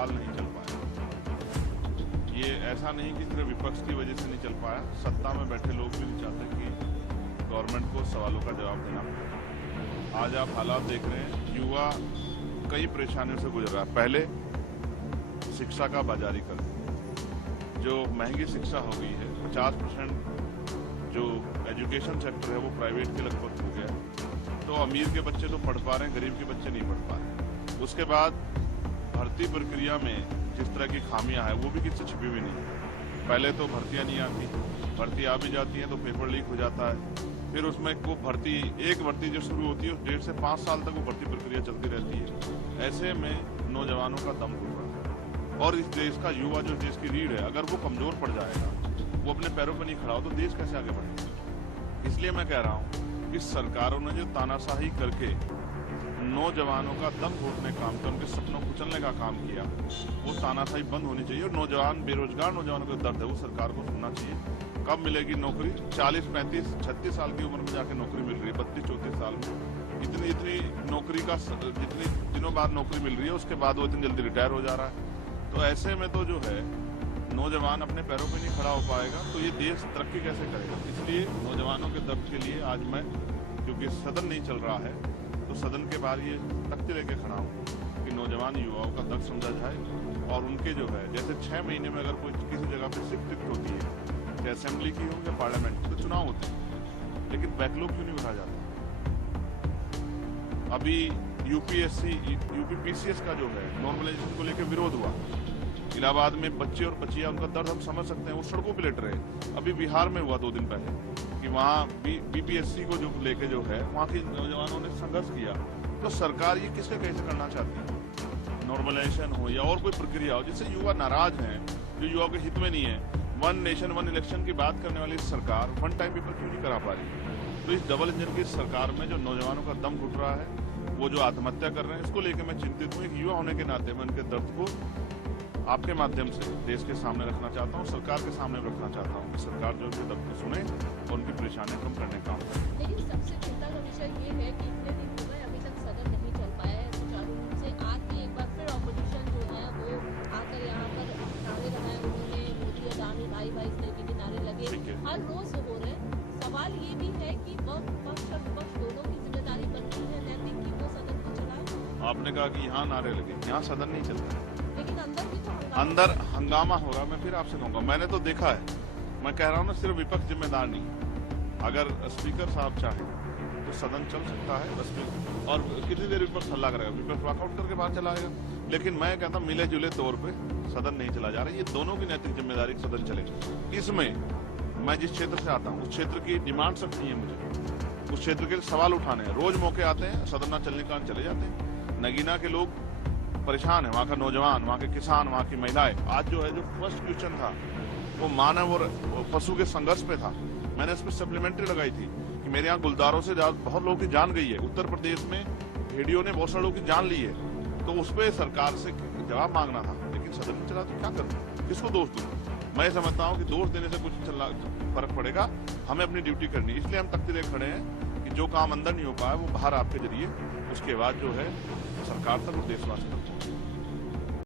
साल नहीं चल पाया। ये ऐसा नहीं कि सिर्फ विपक्ष की वजह से नहीं चल पाया, सत्ता में बैठे लोग भी नहीं चाहते कि गवर्नमेंट को सवालों का जवाब देना पड़े। आज आप हालात देख रहे हैं, युवा कई परेशानियों से गुजर रहा है। पहले शिक्षा का बाजारीकरण, जो महंगी शिक्षा हो गई है, 50% जो एजुकेशन सेक्टर है वो प्राइवेट के लगभग हो गया, तो अमीर के बच्चे तो पढ़ पा रहे हैं, गरीब के बच्चे नहीं पढ़ पा रहे। उसके बाद भर्ती प्रक्रिया में जिस तरह की खामियां हैं वो भी किसी छिपी हुई नहीं है। पहले तो भर्तियां नहीं आती, भर्ती आ भी जाती है तो पेपर लीक हो जाता है, फिर उसमें को भर्ती एक भर्ती जो शुरू होती है 1.5 से 5 साल तक वो भर्ती प्रक्रिया चलती रहती है। ऐसे में नौजवानों का दम घुट रहा है और इस देश का युवा जो देश की रीढ़ है, अगर वो कमजोर पड़ जाएगा, वो अपने पैरों पर नहीं खड़ा हो तो देश कैसे आगे बढ़ेगा। इसलिए मैं कह रहा हूँ कि सरकारों ने जो तानाशाही करके नौजवानों का दम घोटने काम किया, उनके सपनों को कुचलने का काम किया, वो तानाशाही बंद होनी चाहिए। और नौजवान, बेरोजगार नौजवानों का दर्द है वो सरकार को सुनना चाहिए। कब मिलेगी नौकरी? 40, 35, 36 साल की उम्र में जाके नौकरी मिल रही है, 32, 34 साल में। इतनी नौकरी का, जितनी दिनों बाद नौकरी मिल रही है उसके बाद वो इतनी जल्दी रिटायर हो जा रहा है। तो ऐसे में तो जो है नौजवान अपने पैरों पे नहीं खड़ा हो पाएगा तो ये देश तरक्की कैसे करेगा। इसलिए नौजवानों के दर्द के लिए आज मैं, क्योंकि सदन नहीं चल रहा है, तो सदन के बाहर ये तख्ती लेके खड़ा हूँ कि नौजवान युवाओं का दर्द समझा जाए और उनके जो है, जैसे 6 महीने में अगर कोई किसी जगह पे सिर्फ टिकट होती है, चाहे असेंबली की हो या पार्लियामेंट, तो चुनाव होते हैं, लेकिन बैकलॉग क्यों नहीं उठा जाता। अभी यूपी पीसीएस का जो है नॉर्मलाइजेशन को लेकर विरोध हुआ, इलाहाबाद में बच्चे और बच्चियां, उनका दर्द हम समझ सकते हैं, वो सड़कों पे लेट रहे। अभी बिहार में हुआ 2 दिन पहले कि वहाँ बीपीएससी को जो लेके जो है वहाँ के नौजवानों ने संघर्ष किया। तो सरकार ये किसके कैसे करना चाहती है, नॉर्मलाइजेशन हो या और कोई प्रक्रिया हो जिससे युवा नाराज हैं, जो युवाओं के हित में नहीं है। 1 नेशन 1 इलेक्शन की बात करने वाली सरकार 1 टाइम पेपर क्यों नहीं करा पा रही। तो इस डबल इंजन की सरकार में जो नौजवानों का दम घुट रहा है, वो जो आत्महत्या कर रहे हैं, इसको लेकर मैं चिंतित हूँ। एक युवा होने के नाते मैं उनके दर्द को आपके माध्यम से देश के सामने रखना चाहता हूँ, सरकार के सामने रखना चाहता हूँ कि सरकार जो उनके दर्द को सुने और उनकी परेशानियां कम करने का काम करे। लेकिन सबसे चिंता का विषय ये है कि इतने दिन हो गए, अभी तक सदन नहीं चल पाया है सुचारू रूप से। आज भी एक बार फिर ऑपोजिशन जो है वो आकर यहाँ पर नारे लगाए, उन्होंने मोदी अदानी भाई भाई इस तरीके के नारे लगे, हर रोज हो रहे हैं। सवाल ये भी है कि पक्ष और विपक्ष दोनों की जिम्मेदारी बनती है नैतिक की वो सदन को चलाए। आपने कहा कि यहाँ नारे लगे, यहाँ सदन नहीं चलता, लेकिन अंदर भी तो अंदर हंगामा होगा। मैं फिर आपसे कहूंगा, मैंने तो देखा है, मैं कह रहा हूँ ना, सिर्फ विपक्ष जिम्मेदार नहीं। अगर स्पीकर साहब चाहे तो सदन चल सकता है, बस। और कितनी देर विपक्ष हल्ला करेगा, विपक्ष वॉकआउट करके बाहर चला आएगा। लेकिन मैं कहता हूँ मिले जुले तौर पे सदन नहीं चला जा रहा है, ये दोनों की नैतिक जिम्मेदारी सदन चले। इसमें मैं जिस क्षेत्र से आता हूँ उस क्षेत्र की डिमांड सब नहीं है, मुझे उस क्षेत्र के सवाल उठाने हैं। रोज मौके आते हैं, सदन न चलने के कारण चले जाते हैं। नगीना के लोग परेशान है, वहाँ का नौजवान, वहाँ के किसान, वहाँ की महिलाएं। आज जो है, जो फर्स्ट क्वेश्चन था वो मानव और पशु के संघर्ष पे था। मैंने इस पर सप्लीमेंट्री लगाई थी कि मेरे यहाँ गुलदारों से बहुत लोगों की जान गई है। उत्तर प्रदेश में भेड़ियों ने बहुत सारे लोगों की जान ली है, तो उस पर सरकार से जवाब मांगना था, लेकिन सदन में चला तो क्या करूँ, किसको दोष दूँ। मैं समझता हूँ कि दोष देने से कुछ फर्क पड़ेगा, हमें अपनी ड्यूटी करनी। इसलिए हम तख्ती लेकर खड़े हैं कि जो काम अंदर नहीं हो पाया वो बाहर आपके जरिए उसके बाद जो है सरकार तक और देशवासी तक पहुंचे।